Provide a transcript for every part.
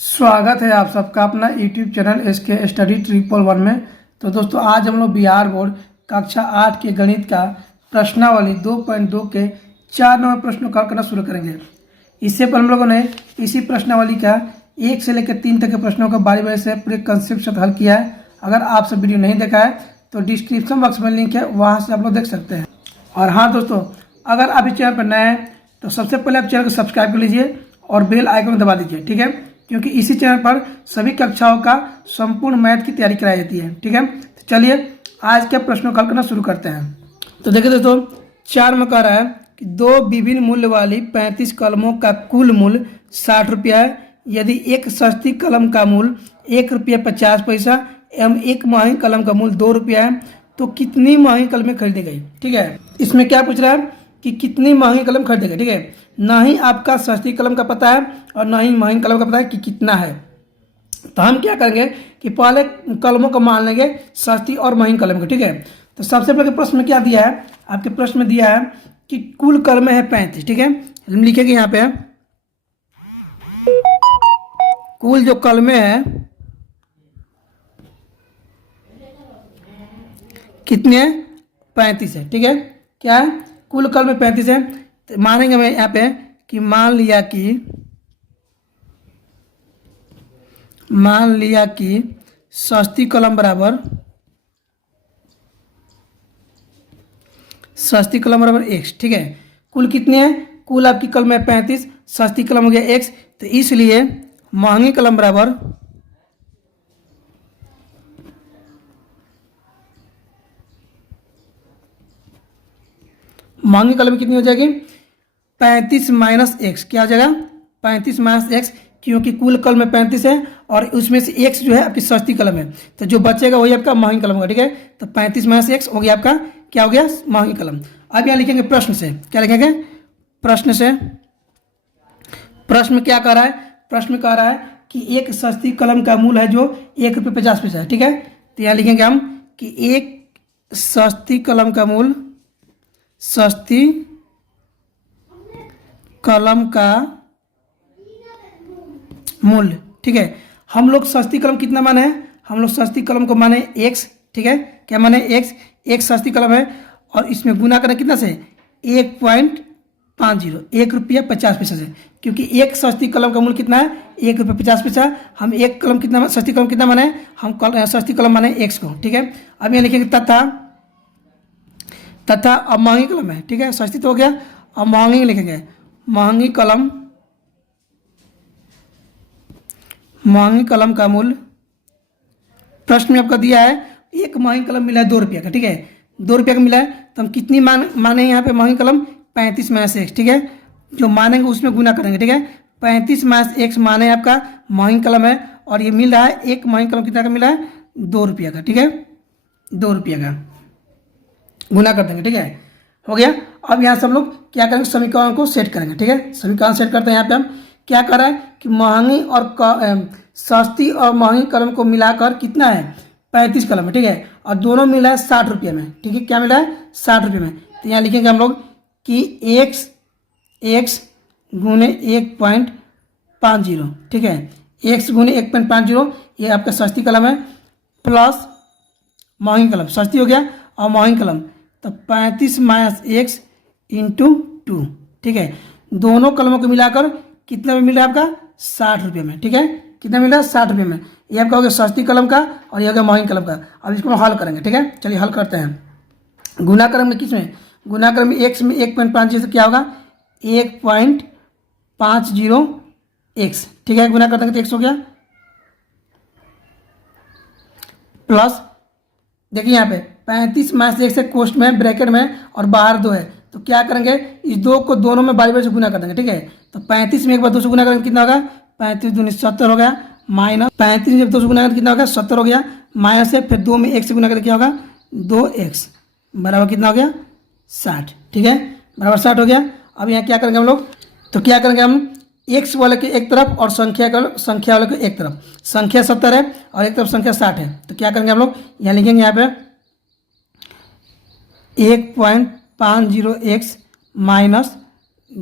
स्वागत है आप सबका अपना यूट्यूब चैनल SK स्टडी 111 में। तो दोस्तों आज हम लोग बिहार बोर्ड कक्षा 8 के गणित का प्रश्नावली 2.2 के 4 नंबर प्रश्नों का हल करना शुरू करेंगे। इससे पहले हम लोगों ने इसी प्रश्नावली का 1 से लेकर 3 तक के प्रश्नों का बारी बारी से पूरे कंसेप्ट से हल किया है। अगर आप सब वीडियो नहीं देखा है तो डिस्क्रिप्शन बॉक्स में लिंक है, वहाँ से आप लोग देख सकते हैं। और हाँ दोस्तों, अगर आप इस चैनल पर नए हैं तो सबसे पहले आप चैनल को सब्सक्राइब कर लीजिए और बेल आइकन दबा दीजिए, ठीक है, क्योंकि इसी चैनल पर सभी कक्षाओं का संपूर्ण मैथ की तैयारी कराई जाती है। ठीक है, तो चलिए आज के प्रश्नों का हल करना शुरू करते हैं। तो देखिए दोस्तों, 4 में कह रहा है कि 2 विभिन्न मूल्य वाली 35 कलमों का कुल मूल्य 60 रुपया है। यदि एक सस्ती कलम का मूल्य 1 रुपया 50 पैसा एवं एक महंगी कलम का मूल्य 2 रुपया है तो कितनी महंगी कलमें खरीदी गई। ठीक है, इसमें क्या पूछ रहा है कि कितनी महंगी कलम खरीदी गई। ठीक है, ना ही आपका सस्ती कलम का पता है और ना ही महंगी कलम का पता है कि कितना है। तो हम क्या करेंगे कि पहले कलमों को मान लेंगे, सस्ती और महंगी कलम को। ठीक है, तो सबसे पहले प्रश्न में क्या दिया है, आपके प्रश्न में दिया है कि कुल कलमें है 35। ठीक है, हम लिखेंगे यहाँ पे कुल जो कलमें है कितने हैं, 35 है। ठीक है, क्या है, कुल कलमें 35 है। तो मानेंगे मैं यहाँ पे कि मान लिया कि सस्ती कलम बराबर x। ठीक है, कुल कितने हैं, कुल आपकी कलम है 35, सस्ती कलम हो गया x, तो इसलिए महंगी कलम बराबर महंगी कलम कितनी हो जाएगी, 35 माइनस एक्स। क्या हो जाएगा, 35 माइनस एक्स, क्योंकि कुल कलम में 35 है और उसमें से एक्स जो है आपकी सस्ती कलम है, तो जो बचेगा वही आपका महंगी कलम होगा। ठीक है, तो 35 माइनस एक्स हो गया आपका, क्या हो गया, महंगी कलम। अब यहाँ लिखेंगे प्रश्न से, क्या लिखेंगे, प्रश्न से। प्रश्न में क्या कह रहा है, प्रश्न में कह रहा है कि एक सस्ती कलम का मूल्य है जो 1 रुपये 50 पैसा है। ठीक है, तो यहाँ लिखेंगे हम कि एक सस्ती कलम का मूल्य, सस्ती कलम का मूल्य। ठीक है, हम लोग सस्ती कलम कितना माने हैं, हम लोग सस्ती कलम को माने x। ठीक है, क्या माने x, एक सस्ती कलम है और इसमें गुना करना कितना से, 1.50, 1 रुपया 50 पैसा से, क्योंकि एक सस्ती कलम का मूल्य कितना है, 1 रुपया 50 पैसा। हम एक कलम कितना, सस्ती कलम कितना माने, हम सस्ती कलम माने x को। ठीक है, अब यहाँ लिखेंगे तथा अब महंगी कलम है। ठीक है, सस्ती तो हो गया, अब महंगी लिखेंगे, महंगी कलम का मूल्य। प्रश्न में आपका दिया है एक महंगी कलम मिला है 2 रुपया का। ठीक है, 2 रुपया का मिला है, तो हम कितनी माने यहाँ पे महंगी कलम, 35 माइनस एक्स। ठीक है, जो मानेंगे उसमें गुना करेंगे। ठीक है, 35 माइनस एक्स माने आपका महंगी कलम है और ये मिल रहा है एक महंगी कलम कितना का मिला है, 2 रुपया का। ठीक है, 2 रुपया का गुना कर देंगे। ठीक है, हो गया। अब यहाँ से हम लोग क्या करेंगे, समीकरण को सेट करेंगे। ठीक है, समीकरण सेट करते हैं। यहाँ पे हम क्या कर रहे हैं कि महंगी और सस्ती और महंगी कलम को मिलाकर कितना है, 35 कलम है। ठीक है, और दोनों मिला है 60 रुपये में। ठीक है, क्या मिला है, 60 रुपये में। तो यहाँ लिखेंगे हम लोग कि x गुने 1.50। ठीक है, x गुने 1.50, ये आपका सस्ती कलम है, प्लस महंगी कलम, सस्ती हो गया और महंगी कलम, तो 35 माइनस एक्स इंटू 2। ठीक है, दोनों कलमों को मिलाकर कितना में मिला आपका, 60 रुपये में। ठीक है, कितना मिला, 60 रुपये में। ये आपका हो गया सस्ती कलम का और ये हो गया महंगी कलम का। अब इसको हम हल करेंगे। ठीक है, चलिए हल करते हैं। गुना क्रम में किस में, गुना क्रम में एक्स में 1.50 से क्या होगा, 1.50 एक्स। ठीक है, गुना करते हैं तो एक्स हो गया, प्लस देखिए यहाँ पे 35 माइनस एक्स है, कोष्ट में ब्रैकेट में और बाहर 2 है, तो क्या करेंगे, इस 2 को दोनों में बारी बारी से गुना कर देंगे। ठीक है, तो 35 में एक बार 2 से गुना करेंगे कितना होगा, 35 दूनी 70 हो गया, माइनस 35 में जब 2 से गुना करेंगे कितना होगा, 70 हो गया, माइनस है, फिर 2 में 1 से गुना करके क्या होगा, 2x बराबर कितना हो गया, 60। ठीक है, बराबर 60 हो गया। अब यहाँ क्या करेंगे हम लोग, तो क्या करेंगे हम, एक्स वाले के एक तरफ और संख्या वाले के एक तरफ, संख्या 70 है और एक तरफ संख्या 60 है, तो क्या करेंगे हम लोग, यहाँ लिखेंगे यहाँ पे 1.50x माइनस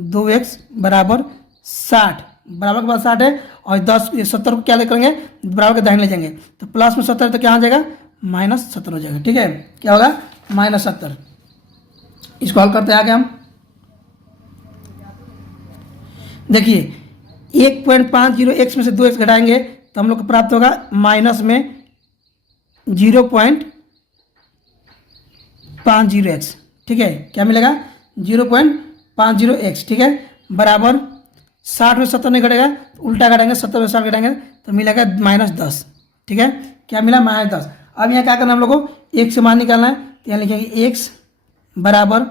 2x बराबर 60। बराबर के बाद 60 है, और 10 70 को क्या ले करेंगे, बराबर के दाहिने ले जाएंगे, तो प्लस में 70 तो क्या आ जाएगा, -70 हो जाएगा। ठीक है, क्या होगा, -70। इसको हल करते हैं आगे हम। देखिए 1.50 x में से 2x घटाएंगे तो हम लोग को प्राप्त होगा माइनस में 0.50x। ठीक है, क्या मिलेगा, 0.50x। ठीक है, बराबर 60 में 70 नहीं घटेगा, उल्टा घटाएंगे, 70 में 60 घटाएंगे तो मिलेगा -10। ठीक है, क्या मिला, -10। अब यहाँ क्या करना है हम लोग को, x से मान निकालना है, तो यहाँ लिखेंगे x बराबर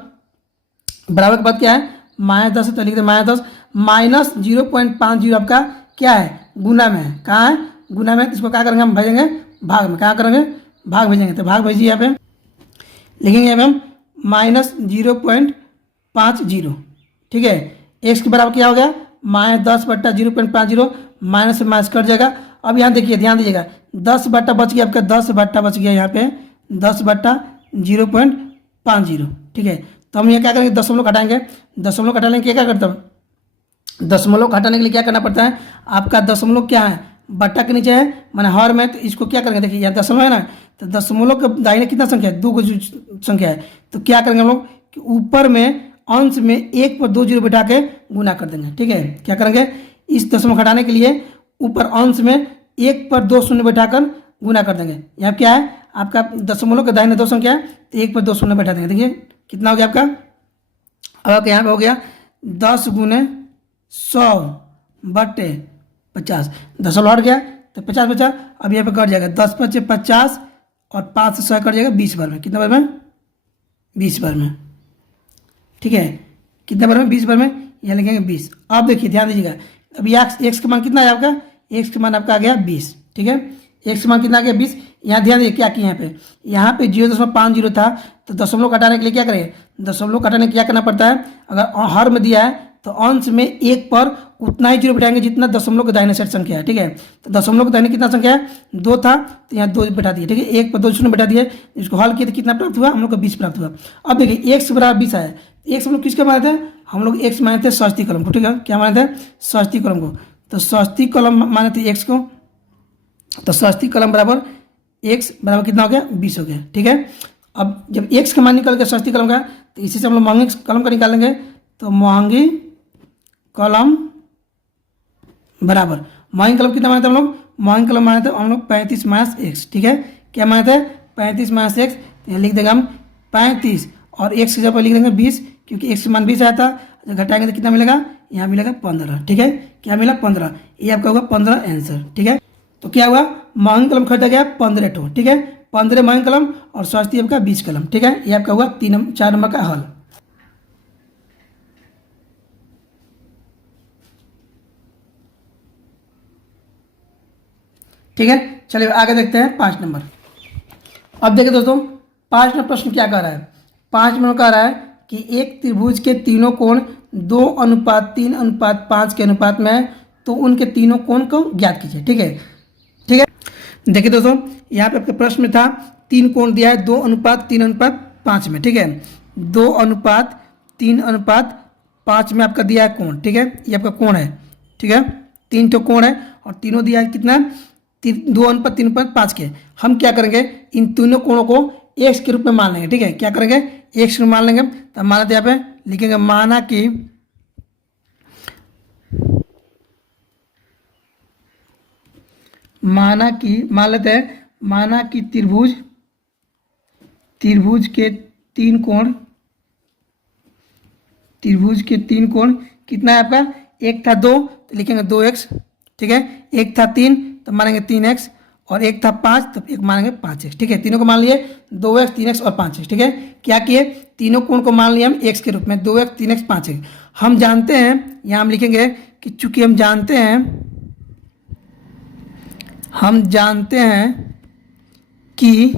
के बाद क्या है, -10 है तो लिख दे -10, माइनस 0.50 आपका क्या है, गुना में है, कहाँ है, गुना में। तो इसको क्या करेंगे, हम भेजेंगे भाग में, कहाँ करेंगे, भाग भेजेंगे, तो भाग भेजिए, यहाँ पे लिखेंगे यहाँ पे हम -0.50। ठीक है, x के बराबर क्या हो गया, -10/0.50, माइनस से माइनस कट जाएगा। अब यहाँ देखिए, ध्यान दीजिएगा, 10 बट्टा बच गया आपका, 10 बट्टा बच गया यहाँ पे 10/0.50। ठीक है, तो हम ये क्या करेंगे, दशमलव घटाएंगे, दशमलव घटाने के लिए क्या करता हूँ, दशमलव घटाने के लिए क्या करना पड़ता है, आपका दशमलव क्या है, बट्टा के नीचे है माने हर में, तो इसको क्या करेंगे, देखिए यहाँ दशमलव है ना, तो दशमलव के दाहिने कितना संख्या है, 2 को संख्या है, तो क्या करेंगे हम लोग कि ऊपर में अंश में 1 पर 2 जीरो बैठा के गुना कर देंगे। ठीक है, क्या करेंगे, इस दशमलव घटाने के लिए ऊपर अंश में 1 पर 2 शून्य बैठाकर गुना कर देंगे। यहाँ क्या है, आपका दशमलव के दाहिने 2 संख्या है, तो 1 पर 2 शून्य बैठा देंगे। देखिए कितना हो गया आपका, अब यहाँ पे हो गया 10 गुने 100/50, दशमलव हट गया तो 50 बचा। अब यहाँ पे कट जाएगा, 10 × 5 = 50 और 5 से 100 कट जाएगा 20 बार में, कितना बार में, 20 बार में। ठीक है, कितने बार में, 20 बार में, यहाँ लिखेंगे 20। अब देखिए ध्यान दीजिएगा, अब एक्स का मान कितना है आपका, एक्स का मान आपका आ गया 20। ठीक है, एक्स का मान कितना आ गया 20। यहाँ ध्यान दीजिए क्या किया, यहाँ पे 0.50 था, तो दशमलव घटाने के लिए क्या करें, दशमलव घटाने के क्या करना पड़ता है, अगर हर में दिया है तो अंश में 1 पर उतना ही जीरो बैठाएंगे जितना दशमलव के दाहिने साइड संख्या है। ठीक है, तो दशमलव के दाहिने कितना संख्या है, 2 था, तो यहाँ 2 बैठा दिए। ठीक है, 1 पर 2 शून्य बैठा दिए, इसको हल किया तो कितना प्राप्त हुआ, हम लोग को 20 प्राप्त हुआ। अब देखिए x बराबर 20 आया, x हम लोग किसके माने थे, हम लोग x माने थे सस्ती कलम को। ठीक है, क्या माने थे, सस्ती कलम को, तो सस्ती कलम माने थे x को, तो सस्ती कलम बराबर x बराबर कितना हो गया, 20 हो गया। ठीक है, अब जब x का मान निकल गया सस्ती कलम का, तो इसी से हम लोग महंगी कलम का निकालेंगे, तो महंगी कलम बराबर, महंगी कलम कितना माने थे हम लोग, महंगी कलम माने थे हम लोग 35 - x। ठीक है, क्या माने थे, 35 - x, यहाँ लिख देंगे हम 35 और x की जगह पर लिख देंगे 20, क्योंकि x का मान 20 आया था, जब घटाएंगे तो कितना मिलेगा, यहाँ मिलेगा 15। ठीक है, क्या मिला, 15, ये आपका होगा 15 आंसर। ठीक है, तो क्या हुआ, महंगी कलम खरीदा गया 15 ठो। ठीक है, 15 महंगी कलम और सस्ती आपका 20 कलम। ठीक है, ये आपका हुआ 4 नंबर का हल। ठीक है, चलिए आगे देखते हैं 5 नंबर। अब देखिए दोस्तों, 5 नंबर प्रश्न क्या कह रहा है, 5 नंबर कह रहा है कि एक त्रिभुज के तीनों कोण 2:3:5 के अनुपात में है, तो उनके तीनों कोण को ज्ञात कीजिए। ठीक है, देखिए दोस्तों, यहाँ पे आपके प्रश्न में था 3 कोण दिया है 2:3:5 में। ठीक है, 2:3:5 में आपका दिया है कोण। ठीक है, ये आपका कोण है। ठीक है, 3 तो कोण है और तीनों दिया है कितना, 2:3:5 के। हम क्या करेंगे, इन तीनों कोणों को x के रूप में मान लेंगे। ठीक है, क्या करेंगे, x के रूप में मान लेंगे। तो माना तो यहाँ पे लिखेंगे, माना कि मान लेते हैं, माना कि त्रिभुज के 3 कोण कितना है आपका, एक था 2 तो लिखेंगे 2x। ठीक है, एक था 3 तो मानेंगे 3x, और एक था 5 तो एक मानेंगे 5x। ठीक है, तीनों को मान लिए 2x 3x और 5x। ठीक है, क्या किए, तीनों कोण को मान लिए हम x के रूप में, 2x 3x 5x। हम जानते हैं, यहाँ हम लिखेंगे कि चूंकि हम जानते हैं कि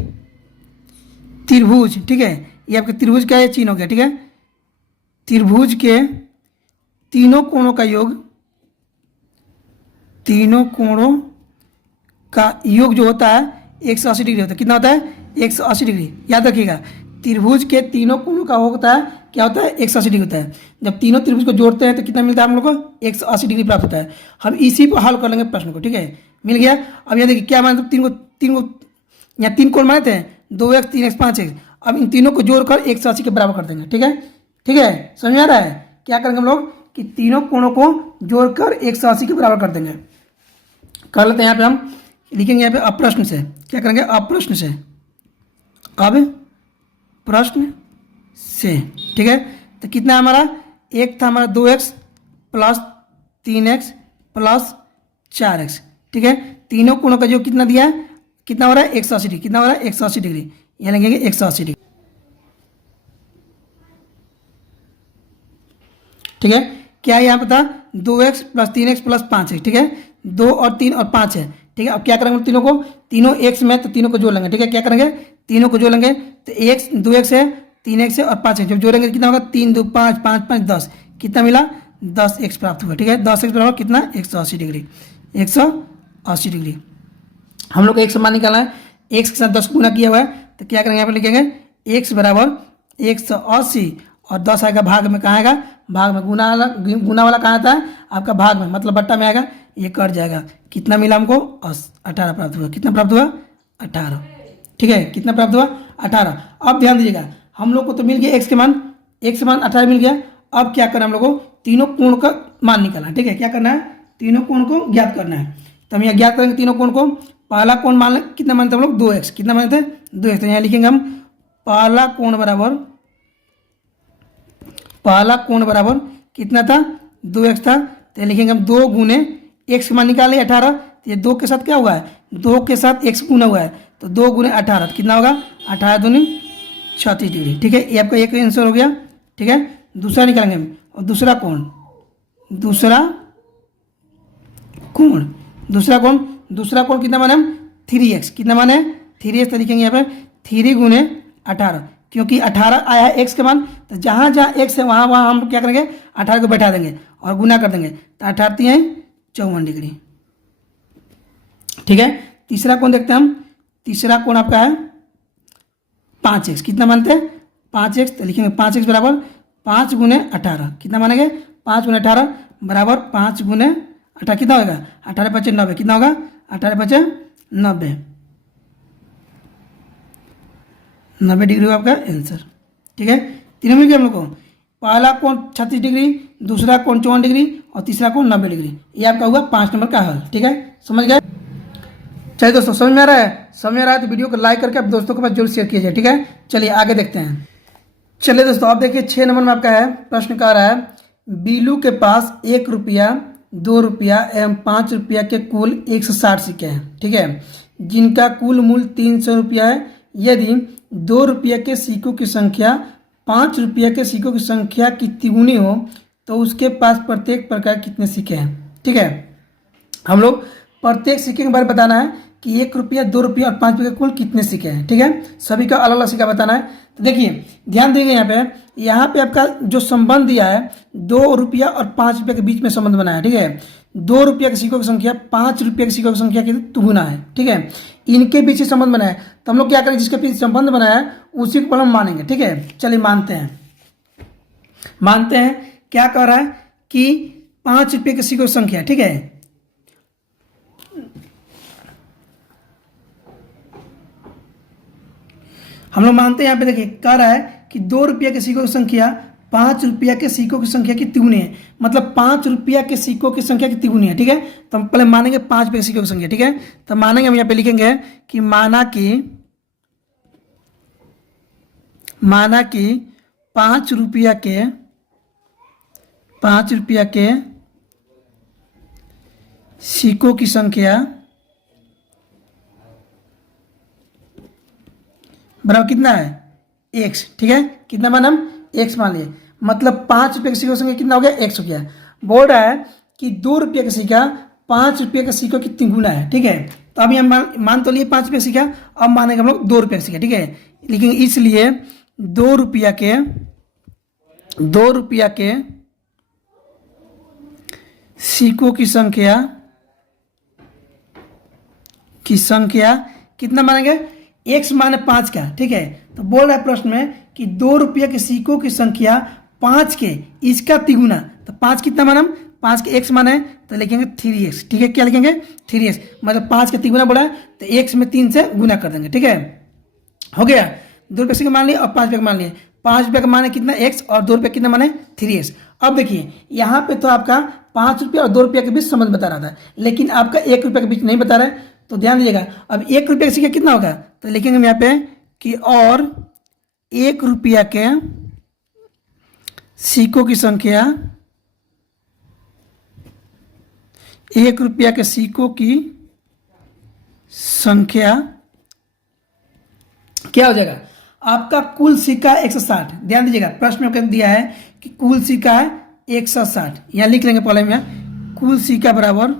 त्रिभुज, ठीक है, ये आपके त्रिभुज का ये चिन्ह हो गया। ठीक है, त्रिभुज के तीनों कोणों का योग जो होता है 180 डिग्री होता है। कितना होता है, 180 डिग्री। याद रखिएगा, त्रिभुज के तीनों कोणों का होता है क्या होता है 180 डिग्री होता है। जब तीनों त्रिभुज को जोड़ते हैं तो कितना मिलता है हम लोग को 180 डिग्री प्राप्त होता है। हम इसी पर हल कर लेंगे प्रश्न को, ठीक है, मिल गया। अब यहाँ देखिए क्या माने, तीन को यहाँ 3 कोण माने थे 2x 3x 5x। अब इन तीनों को जोड़कर 180 के बराबर कर देंगे, ठीक है, ठीक है, समझ में आ रहा है। क्या करेंगे हम लोग कि तीनों कोणों को जोड़कर 180 के बराबर कर देंगे। कर लेते हैं। यहाँ पे हम लिखेंगे यहाँ पे अप्रश्न से, क्या करेंगे अप्रश्न से, अब प्रश्न से, ठीक है। तो कितना हमारा एक था हमारा 2x plus 3x plus 4x, ठीक है। तीनों कोणों का जो कितना दिया है, कितना हो रहा है 180 डिग्री, कितना हो रहा है 180 डिग्री, यहाँ लिखेंगे 180 डिग्री, ठीक है। क्या है यहाँ पे था 2x plus 3x plus 5x, ठीक है, 2 और 3 और 5 है, ठीक है। अब क्या करेंगे तीनों को, तीनों x में तो तीनों को जोड़ लेंगे, ठीक है। क्या करेंगे तीनों को जोड़ लेंगे तो x 2x है 3x है और 5 है, जब जोड़ेंगे कितना होगा 3 2 5 5 5 10, कितना मिला 10x प्राप्त हुआ, ठीक है। 10x बराबर कितना 180 डिग्री, 180 डिग्री। हम लोग को एक मान निकालना है, x के साथ 10 गुना किया हुआ है, तो क्या करेंगे यहाँ पर लिखेंगे x बराबर 180 और 10 आएगा भाग में, कहाँ आएगा भाग में, गुना वाला कहाँ आता है आपका भाग में, मतलब बट्टा में आएगा, ये कट जाएगा। कितना मिला हमको 18 प्राप्त हुआ, कितना प्राप्त हुआ 18, ठीक है, कितना प्राप्त हुआ 18। अब ध्यान दीजिएगा हम लोग को तो मिल गया x के मान, x के मान 18 मिल गया। अब क्या करना है हम लोग को तीनों कोण का मान निकालना है, ठीक है। क्या करना है तीनों कोण को ज्ञात करना है। तो हम यहाँ ज्ञात करेंगे तीनों कोण को। पहला कोण मान कितना मानते हम लोग 2x, कितना मानते हैं 2x, तो यहाँ लिखेंगे हम पहला कोण बराबर कितना था 2x था, तो लिखेंगे हम 2 गुने x के मान निकाले 18, तो ये 2 के साथ क्या हुआ है 2 के साथ x गुना हुआ है, तो 2 गुने 18 कितना होगा 18 दूनी 36 डिग्री, ठीक है। ये आपका एक आंसर हो गया, ठीक है। दूसरा निकालेंगे हम, और दूसरा कोण कितना माने हम 3x, कितना माने 3x, तो लिखेंगे यहाँ पे 3 गुने 18, क्योंकि 18 आया है x के मान, तो जहाँ जहाँ x है वहाँ वहाँ हम क्या करेंगे 18 को बैठा देंगे और गुना कर देंगे, तो 18 है 54 डिग्री, ठीक है। तीसरा कोण देखते हैं हम, तीसरा कोण आपका है 5x, कितना मानते हैं 5x, तो लिखेंगे 5x बराबर 5 गुने 18, कितना मानेंगे 5 गुने 18 बराबर 5 गुने 18, कितना होगा 18 5 90, कितना होगा 18 5 90 डिग्री आपका आंसर, ठीक है। तीनों मिल गया हम लोग को, पहला कोण 36 डिग्री, दूसरा कोण 54 डिग्री और तीसरा कोण 90 डिग्री, ये आपका हुआ 5 नंबर का हल, ठीक है, समझ गए। चलिए दोस्तों समझ में आ रहा है, तो वीडियो को लाइक करके आप दोस्तों के पास जरूर शेयर कीजिए, ठीक है। चलिए आगे देखते हैं। चलिए दोस्तों आप देखिए 6 नंबर में आपका है प्रश्न कह रहा है बीलू के पास 1 रुपया 2 रुपया एवं 5 रुपया के कुल 160 सिक्के हैं, ठीक है, जिनका कुल मूल्य 300 रुपया है। यदि 2 रुपया के सिक्कों की संख्या 5 रुपया के सिक्कों की संख्या की तिगुनी हो तो उसके पास प्रत्येक प्रकार कितने सिक्के हैं, ठीक है। हम लोग प्रत्येक सिक्के के बारे में बताना है कि 1 रुपया 2 रुपया और 5 रुपये के कुल कितने सिक्के हैं, ठीक है, सभी का अलग अलग सिक्का बताना है। तो देखिए ध्यान दीजिए यहाँ पे आपका जो संबंध दिया है 2 रुपया और 5 रुपये के बीच में संबंध बना है, ठीक है। 2 रुपया के सिक्कों की संख्या 5 रुपये के सिक्कों की संख्या की दुगुना है, ठीक है, इनके पीछे संबंध बना है। तो हम लोग क्या करें जिसके पीछे संबंध बनाया है उसी को हम मानेंगे, ठीक है। चलिए मानते हैं क्या कह रहा है कि 5 रुपये के सिक्कों की संख्या, ठीक है, हम लोग मानते हैं यहाँ पे देखिए कह रहा है कि 2 रुपया के सिक्कों की संख्या 5 रुपया के सिक्कों की संख्या की तिगुनी है, मतलब 5 रुपया के सिक्कों की संख्या की तिगुनी है, ठीक है। तो हम पहले मानेंगे 5 रुपये के सिक्कों की संख्या, ठीक है। तो मानेंगे हम यहाँ पे लिखेंगे कि माना कि 5 रुपया के सिक्कों की संख्या बराबर कितना है x, ठीक है, कितना मान हम x मान लिए, मतलब 5 रुपये के सिक्कों की संख्या कितना हो गया x हो गया। बोल रहा है कि 2 रुपये का सिक्का 5 रुपये के सिक्कों की तिगुना है, ठीक है। तो अब यहाँ मान तो लिए 5 रुपये का सिक्का, अब मानेंगे हम लोग 2 रुपये का सिक्का, ठीक है, लेकिन इसलिए 2 रुपया के सिक्कों की संख्या कितना मानेंगे एक्स माने 5 का, ठीक है। तो बोल रहा है प्रश्न में कि 2 रुपये के सिक्कों की संख्या 5 के इसका तिगुना, तो 5 कितना माना हम, 5 के एक्स माना है तो लिखेंगे 3x, ठीक है। क्या लिखेंगे 3x, मतलब 5 के तिगुना बोला है तो x में 3 से गुना कर देंगे, ठीक है। हो गया, 2 रुपये का मान लिया और 5 रुपये का मान लिया। 5 रुपये का माने कितना x और 2 रुपये कितना माने 3x। अब देखिए यहाँ पे तो आपका 5 रुपये और 2 रुपये के बीच संबंध बता रहा था, लेकिन आपका 1 रुपये के बीच नहीं बता रहा है, तो ध्यान दीजिएगा। अब 1 रुपये का सिक्का कितना होगा, तो लिखेंगे हम यहाँ पे कि और 1 रुपया के सिक्कों की संख्या, 1 रुपया के सिक्कों की संख्या क्या हो जाएगा, आपका कुल सिक्का 160। ध्यान दीजिएगा, प्रश्न में आपको दिया है कि कुल सिक्का है 160, यहां लिख लेंगे पहले में कुल सिक्का बराबर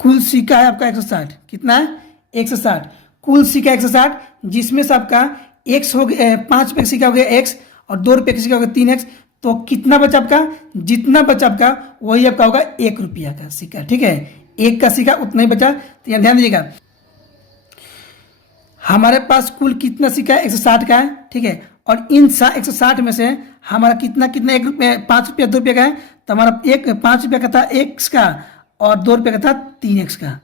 कुल सिक्का है आपका 160। कितना है 160, कुल सिक्का 160, जिसमें से आपका x हो गया 5 रुपये का सिक्का हो गया x और 2 रुपये का सिक्का हो गया 3x, तो कितना बचा आपका, जितना बचा आपका वही आपका होगा 1 रुपया का सिक्का, ठीक है। 1 का सिक्का उतना ही बचा, तो यहाँ ध्यान दीजिएगा हमारे पास कुल कितना सिक्का है 160 का है, ठीक है। और इन 160 में से हमारा कितना कितना 1 रुपया 5 रुपया 2 रुपये का है, तो हमारा 5 रुपये का था x का और 2 रुपये का था 3x का,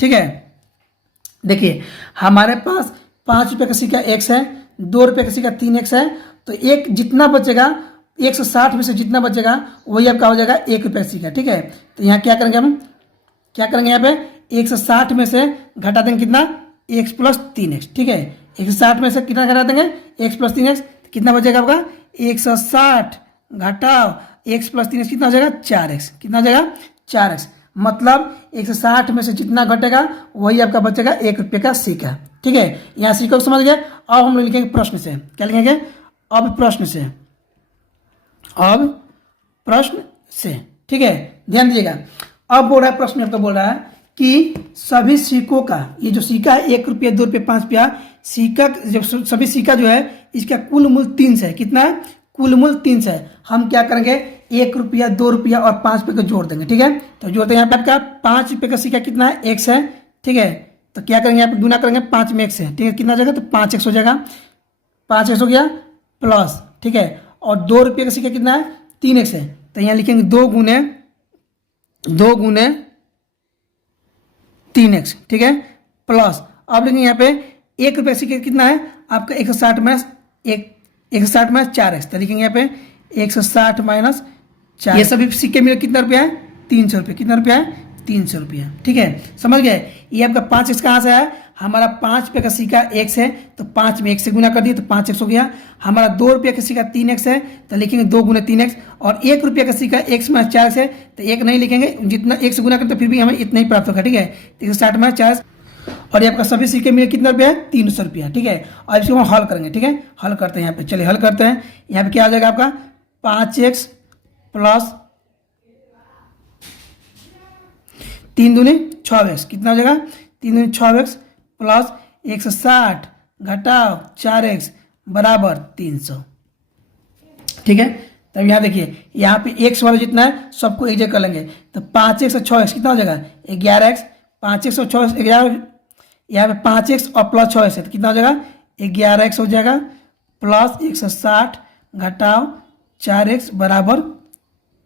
ठीक है। देखिए हमारे पास 5 रुपये का सिक्का x है, 2 रुपये का सिक्का 3x है, तो एक जितना बचेगा 160 में से जितना बचेगा वही आपका हो जाएगा 1 रुपये का सिक्का, ठीक है। तो यहाँ क्या करेंगे हम, क्या करेंगे यहाँ पे 160 में से घटा देंगे कितना x प्लस 3x, ठीक है। 160 में से कितना घटा देंगे x प्लस 3x, तो कितना बचेगा आपका 160 घटाओ x प्लस 3x कितना हो जाएगा 4x, कितना हो जाएगा 4x, मतलब 160 में से जितना घटेगा वही आपका बचेगा 1 रुपये का सिक्का, ठीक है। यहाँ सिक्का को समझ गया। अब हम लोग लिखेंगे प्रश्न से, क्या लिखेंगे अब प्रश्न से, अब प्रश्न से, ठीक है। ध्यान दीजिएगा, अब बोल रहा है प्रश्न में आपका बोल रहा है कि सभी सिक्कों का, ये जो सिक्का है 1 रुपया 2 रुपये 5 रुपया सिक्का, जब सभी सिक्का जो है इसका कुल मूल्य 300 है। कितना है, कुल मूल्य 300 है। हम क्या करेंगे 1 रुपया 2 रुपया और 5 रुपये को जोड़ देंगे, ठीक है। तो जोड़ते हैं यहाँ पे आपका 5 रुपये का सिक्का कितना है x है, ठीक है। तो क्या करेंगे यहाँ पे गुना करेंगे 5 में x है, ठीक है। कितना हो जाएगा, तो 5x हो जाएगा, 5x हो गया प्लस, ठीक है। और 2 रुपये का सिक्का कितना है 3x है, तो यहाँ लिखेंगे 2 गुने 3x, ठीक है, प्लस। अब लिखेंगे यहाँ पे 1 रुपये सिक्का कितना है आपका 160 माइनस 160 माइनस 4x, तो लिखेंगे यहाँ पे 160 माइनस 4। ये सभी सिक्के मिले कितना रुपया है 300 रुपये, कितना रुपया है 300 रुपया, ठीक है। समझ गए। ये आपका 5x कहाँ से आया, हमारा 5 रुपये का सिक्का x है तो 5 में 1 से गुना कर दिए तो 5x हो गया। हमारा 2 रुपये का सिक्का 3x है तो लिखेंगे 2 गुने 3x, और 1 रुपये का सिक्का x माइनस 4x है तो 1 नहीं लिखेंगे, जितना 1 से गुना करते तो फिर भी हमें इतना ही प्राप्त होगा, ठीक है। 160 माइनस 4, और ये आपका सभी सिक्के मिले कितना रुपया है 300 रुपया, ठीक है। अब इसको हम हल करेंगे, ठीक है। हल करते हैं यहाँ पे, चलिए हल करते हैं। यहाँ पे क्या आ जाएगा आपका 5x प्लस 3 दूनी 6x, कितना हो जाएगा 3 दूनी 6x प्लस 160 घटाओ 4x बराबर 300, ठीक है। तब यहाँ देखिए यहाँ पे x वाला जितना है सबको एक जगह कर लेंगे, तो 5x और 6x कितना हो जाएगा 11x, 5x और 6x 11, यहाँ पे 5x और प्लस 6x है तो कितना हो जाएगा 11x हो जाएगा, प्लस 160 घटाओ 4x बराबर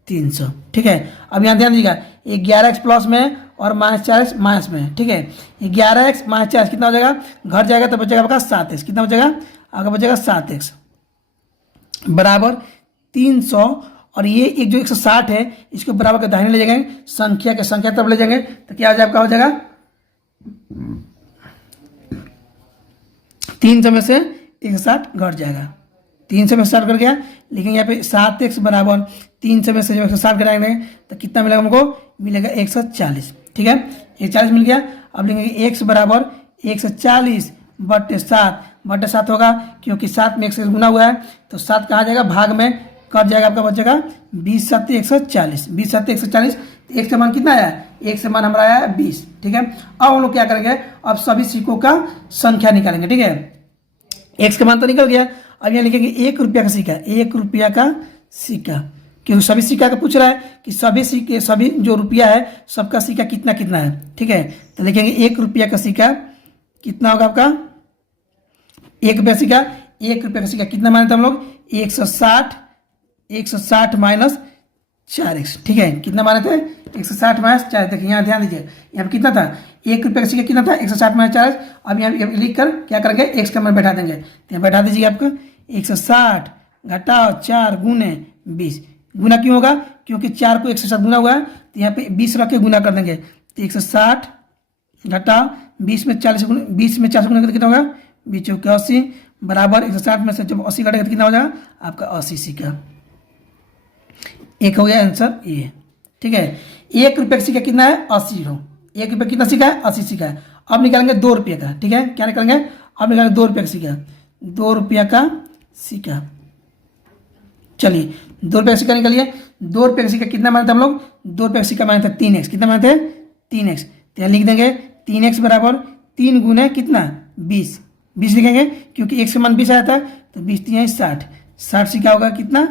300, ठीक है। अब यहाँ ध्यान दीजिएगा 11x प्लस में और माइनस 4x माइनस में, ठीक है। 11x माइनस 4x कितना हो जाएगा, घट जाएगा तो बचेगा आपका 7x, कितना बचेगा आपका बचेगा 7x बराबर 300, और ये एक जो 160 है इसको बराबर के दाहिने ले जाएंगे, संख्या के संख्या तरफ ले जाएंगे तो क्या हो जाएगा आपका हो जाएगा 300 में से 160 घट जाएगा, 300 में 60 कर गया। लेकिन यहाँ पे 7x बराबर 300 में से जब 160 घटाएंगे तो कितना मिलेगा हमको, मिलेगा 140, ठीक है। 140 मिल गया। अब लिखेंगे x बराबर 140 बटे 7 होगा, क्योंकि 7 में 1 से गुना हुआ है तो 7 कहाँ जाएगा भाग में कट जाएगा, आपका बचेगा 20 7 140, 20 7 140। x का मान कितना आया, x का मान हमारा आया 20, ठीक है। अब हम लोग क्या करेंगे, अब सभी सिक्कों का संख्या निकालेंगे, ठीक है। x का मान तो निकल गया। अब यहाँ लिखेंगे 1 रुपया का सिक्का, 1 रुपया का सिक्का क्योंकि सभी सिक्का का पूछ रहा है कि सभी जो रुपया है सबका सिक्का कितना कितना है। ठीक है, तो लिखेंगे 1 रुपया का सिक्का कितना होगा आपका, 1 रुपया सिक्का, 1 रुपये का सिक्का कितना माने थे हम लोग, 160 माइनस 4x। ठीक है, कितना माने थे, 160 माइनस 4। देखिए यहाँ ध्यान दीजिए, यहाँ पे कितना था, 1 रुपये का सिक्का कितना था, 160 माइनस 4x। अब यहाँ लिख कर क्या करेंगे, x का मान बैठा देंगे। तो यहाँ बैठा दीजिए आपको 160 घटाओ 4 गुने 20। गुना क्यों होगा, क्योंकि 4 को 1 से साथ गुना हुआ है, तो यहाँ पे 20 रख के गुना कर देंगे। तो 160 घटाओ 20 में 4 से गुना कितना होगा, 20 चौके 80 बराबर 160 में से जब 80 घटेगा तो कितना हो जाएगा आपका 80 सिक्का। एक हो गया आंसर ये। ठीक है, 1 रुपये का सिक्का कितना है, 80 हो। 1 रुपये कितना सिक्का है, 80 सिक्का है। अब निकालेंगे 2 रुपये का। ठीक है, क्या निकालेंगे, अब निकालेंगे 2 रुपये का सिक्का, 2 रुपया का सिक्का। चलिए 2 रुपये का सिक्का निकालिए। 2 रुपये का सिक्का कितना माने थे हम लोग, 2 रुपये का सिक्का माने थे 3x। कितना माने थे, 3x। तो यहाँ लिख देंगे 3x बराबर 3 गुने कितना 20 लिखेंगे, क्योंकि x का मान 20 आया था, तो 20 3 60 सिक्का होगा कितना,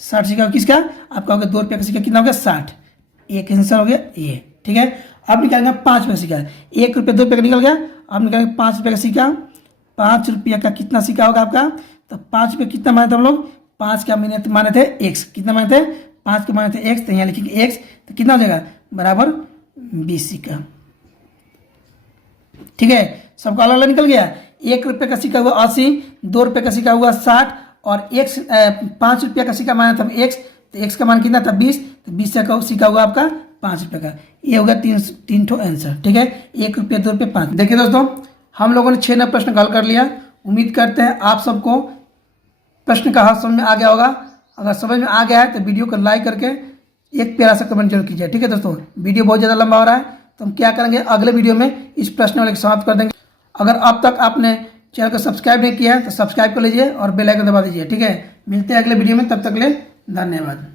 60 सिक्का किसका, आपका होगा 2 रुपये का सिक्का कितना हो गया 60। एक आंसर हो गया ये। ठीक है, अब निकालेंगे 5 रुपये का सिक्का। 1 रुपये 2 रुपये का निकल गया। अब निकालेंगे 5 रुपये का सिक्का। 5 रुपये का कितना सिक्का होगा आपका, तो 5 रुपये कितना माने थे हम लोग, 5 का माने थे x। कितना माने थे, 5 के माने थे x। तो यहाँ लिखेंगे x, तो कितना हो जाएगा बराबर 20 सिक्का। ठीक है, सबका अलग अलग निकल गया। 1 रुपये का सिक्का हुआ 80, 2 रुपये का सिक्का हुआ 60 और 5 रुपये का सिक्का माना था x। तो x का मान कितना था 20, तो 20 का सिक्का हुआ आपका 5 रुपये का। ये होगा तीन ठो आंसर। ठीक है, 1 रुपये 2 रुपये 5। देखिए दोस्तों, हम लोगों ने 6 नए प्रश्न हल कर लिया। उम्मीद करते हैं आप सबको प्रश्न का हल समझ में आ गया होगा। अगर समझ में आ गया है तो वीडियो को लाइक करके एक प्यारा सा कमेंट जरूर कीजिए। ठीक है दोस्तों, वीडियो बहुत ज़्यादा लंबा हो रहा है, तो हम क्या करेंगे अगले वीडियो में इस प्रश्न वाले को समाप्त कर देंगे। अगर अब तक आपने चैनल को सब्सक्राइब नहीं किया है तो सब्सक्राइब कर लीजिए और बेल आइकन दबा दीजिए। ठीक है, मिलते हैं अगले वीडियो में, तब तक के लिए धन्यवाद।